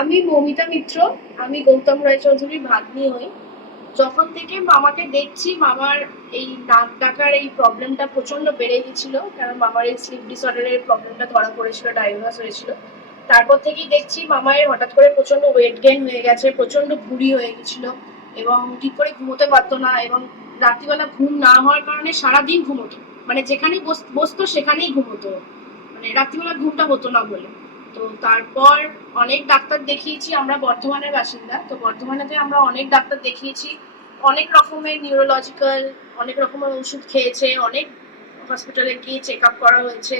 আমি মমিতা মিত্র, আমি গৌতম রায়চৌধুরীর ভাগ্নি হই। যখন থেকে মামাকে দেখছি, মামার এই নাক ডাকার এই প্রবলেমটা প্রচণ্ড বেড়ে গেছিল কারণ মামার এই স্লিপ ডিসঅর্ডারের প্রবলেমটা ধরা পড়েছিল ডায়াগনোস হয়েছিল। তারপর থেকেই দেখছি মামায়ের হঠাৎ করে প্রচণ্ড ওয়েট গেইন হয়ে গেছে প্রচণ্ড ভুঁড়ি হয়ে গেছিল এবং ঠিক করে ঘুমোতে পারতো না এবং রাত্রিবেলা ঘুম না হওয়ার কারণে সারাদিন ঘুমোতো। মানে যেখানেই বস- বসতো সেখানেই ঘুমোতো। মানে রাত্রিবেলা ঘুমটা হতো না বলে। তো তারপর অনেক ডাক্তার দেখিয়েছি, আমরা বর্ধমানের বাসিন্দা। তো বর্ধমানেতে আমরা অনেক ডাক্তার দেখিয়েছি, অনেক রকমের নিউরোলজিক্যাল অনেক রকমের ওষুধ খেয়েছে, অনেক হসপিটালে গিয়ে চেক আপ করা হয়েছে,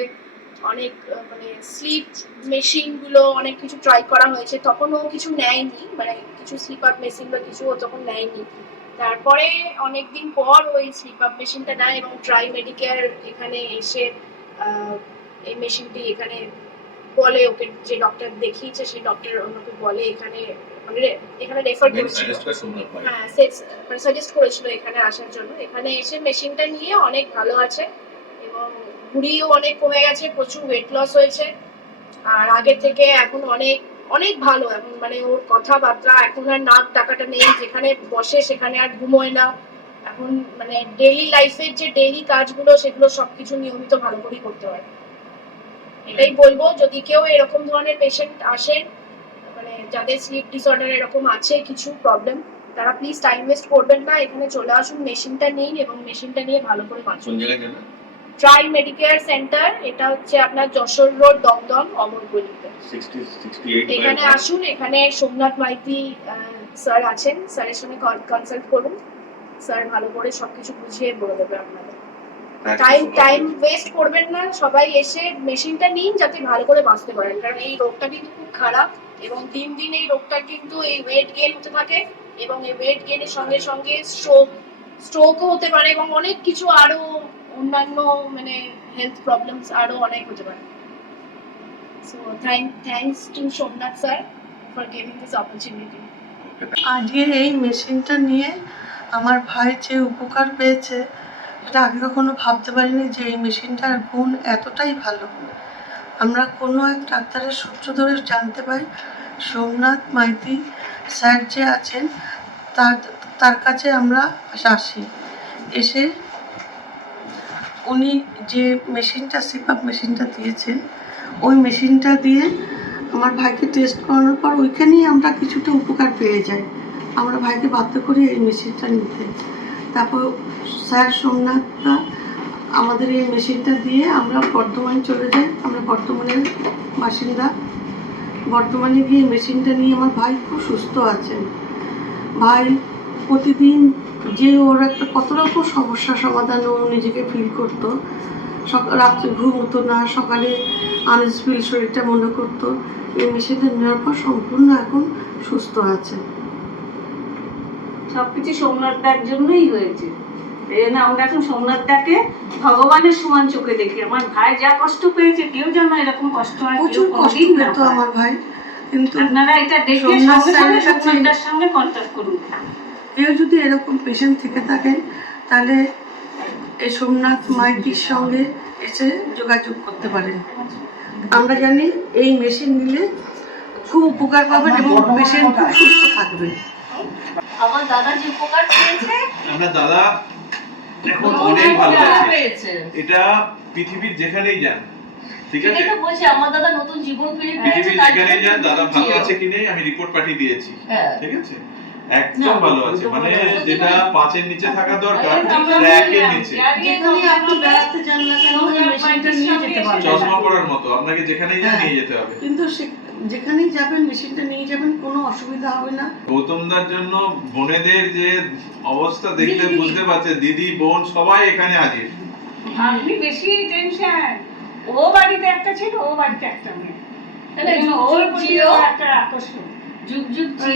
অনেক মানে স্লিপ মেশিনগুলো অনেক কিছু ট্রাই করা হয়েছে। তখনও কিছু নেয়নি মানে কিছু স্লিপ আপ মেশিন বা কিছু ও তখন নেয়নি। তারপরে অনেকদিন পর ওই স্লিপ আপ মেশিনটা নেয় এবং ট্রাই মেডিকেয়ার এখানে এসে এই মেশিনটি এখানে বলে ওকে যে ডক্টর দেখিয়েছে সেই ডক্টর ওনাকে বলে এখানে মানে এখানে রেফার করেছিল। হ্যাঁ মানে সাজেস্ট করেছিল এখানে আসার জন্য। এখানে এসে মেশিনটা নিয়ে অনেক ভালো আছে এবং ভুঁড়িও অনেক কমে গেছে প্রচুর ওয়েট লস হয়েছে। আর আগের থেকে এখন অনেক অনেক ভালো। এখন মানে ওর কথাবার্তা এখন আর নাক ডাকাটা নেই। যেখানে বসে সেখানে আর ঘুমোয় না। এখন মানে ডেইলি লাইফের যে ডেইলি কাজগুলো সেগুলো সবকিছু নিয়মিত ভালো করেই করতে পারে এটাই বলব যদি কেউ এরকম ধরনের পেশেন্ট আসেন মানে যাদের স্লিপ ডিসঅর্ডার এরকম আছে কিছু প্রবলেম তারা প্লিজ টাইম ওয়েস্ট করবেন না এখানে চলে আসুন মেশিনটা নিন এবং মেশিনটা নিয়ে ভালো করে বাঁচুন। ট্রাই মেডিকেয়ার সেন্টার এটা হচ্ছে আপনার যশোর রোড দমদম অমরগলিতে 60 68 এখানে আসুন এখানে সোমনাথ মাইতি স্যার আছেন স্যারের সঙ্গে কনসাল্ট করুন। স্যার ভালো করে সবকিছু বুঝিয়ে বলে দেবে আপনাদের। টাইম টাইম ওয়েস্ট করবেন না। সবাই এসে মেশিনটা নিন যাতে ভালো করে বাঁচতে পারেন। কারণ এই রোগটা কিন্তু খুব খারাপ এবং দিন দিন এই রোগটা কিন্তু এই ওয়েট গেইন হতে থাকে এবং এই ওয়েট গেইনের সঙ্গে সঙ্গে স্ট্রোক স্ট্রোকও হতে পারে এবং অনেক কিছু আরও অন্যান্য মানে হেলথ প্রবলেমস আরও অনেক হতে পারে। So thank thanks to Somnath sir for giving this opportunity আজকে এই মেশিনটা নিয়ে আমার ভাই যে উপকার পেয়েছে সেটা আগে কখনো ভাবতে পারিনি যে এই মেশিনটার গুণ এতটাই ভালো। আমরা কোনো এক ডাক্তারের সূত্র ধরে জানতে পাই, সোমনাথ মাইতি স্যার যে আছেন, তার তার কাছে আমরা আসি। এসে উনি যে মেশিনটা সিপাপ মেশিনটা দিয়েছেন, ওই মেশিনটা দিয়ে আমার ভাইকে টেস্ট করানোর পর ওইখানেই আমরা কিছুটা উপকার পেয়ে যাই। আমরা ভাইকে বাধ্য করি এই মেশিনটা নিতে। তারপর স্যার, সোমনাথরা আমাদের এই মেশিনটা দিয়ে আমরা বর্ধমান চলে যাই। আমরা বর্ধমানের বাসিন্দা। বর্তমানে গিয়ে মেশিনটা নিয়ে আমার ভাই খুব সুস্থ আছেন। ভাই প্রতিদিন যে ওর একটা কত রকম সমস্যা সমাধান ও নিজেকে ফিল করতো। রাত্রে ঘুম হতো না, সকালে আনস্পিল শরীরটা মনে করতো। এই মেশিনটা নেওয়ার পর সম্পূর্ণ এখন সুস্থ আছে। সবকিছু সোমনাথ দার জন্যই হয়েছে। এই জন্য আমরা এখন সোমনাথ দাকে ভগবানের সমান চোখে দেখি। আমার ভাই যা কষ্ট পেয়েছে কেউ যেন এরকম কষ্ট কেউ প্রচুর কষ্ট পেত আমার ভাই কিন্তু আপনারা এটা দেখে সঙ্গে সঙ্গে স্যারের কাছে- সোমনাথ দার সঙ্গে কন্ট্যাক্ট করুন। কেউ যদি এরকম পেশেন্ট থেকে থাকেন তাহলে এই সোমনাথ মাইতির সঙ্গে এসে যোগাযোগ করতে পারেন আমরা জানি এই মেশিন নিলে খুব উপকার পাবেন এবং পেশেন্ট সুস্থ থাকবে। আমার দাদা যে উপকার পেয়েছে? আমরা দাদা এখন অনেক ভালো আছে। এটা পৃথিবীর যেখানেই যান ঠিক আছে? এটা বলছি আমার দাদা নতুন জীবন ফিরে পেয়েছে পৃথিবীর যেখানেই যান দাদা ভালো আছে কি নেই আমি রিপোর্ট পাঠিয়ে দিয়েছি হ্যাঁ। ঠিক আছে? একদম ভালো আছে। মানে যেটা পাঁচের নিচে থাকা দরকার একের নিচে। যেখানে আপনি হবে, যান না কেন ওই মেশিনটা নিয়ে যেতে পারবেন। চশমা পরার মতো আপনাকে যেখানেই যান হ্যাঁ। নিয়ে যেতে হবে। কিন্তু যেখানেই যাবেন মেশিনটা নিয়ে যাবেন কোনো অসুবিধা হবে না। গৌতমদার জন্য বোনেদের যে অবস্থা দেখলে বুঝতে পারছে দিদি বোন সবাই এখানে হাজির। আপনি বেশি টেনশন। ও বাড়িতে একটা ছিল ও বাড়িতে একটা মেয়ে। ওর একটা আকর্ষণ। যুগ যুগ ওই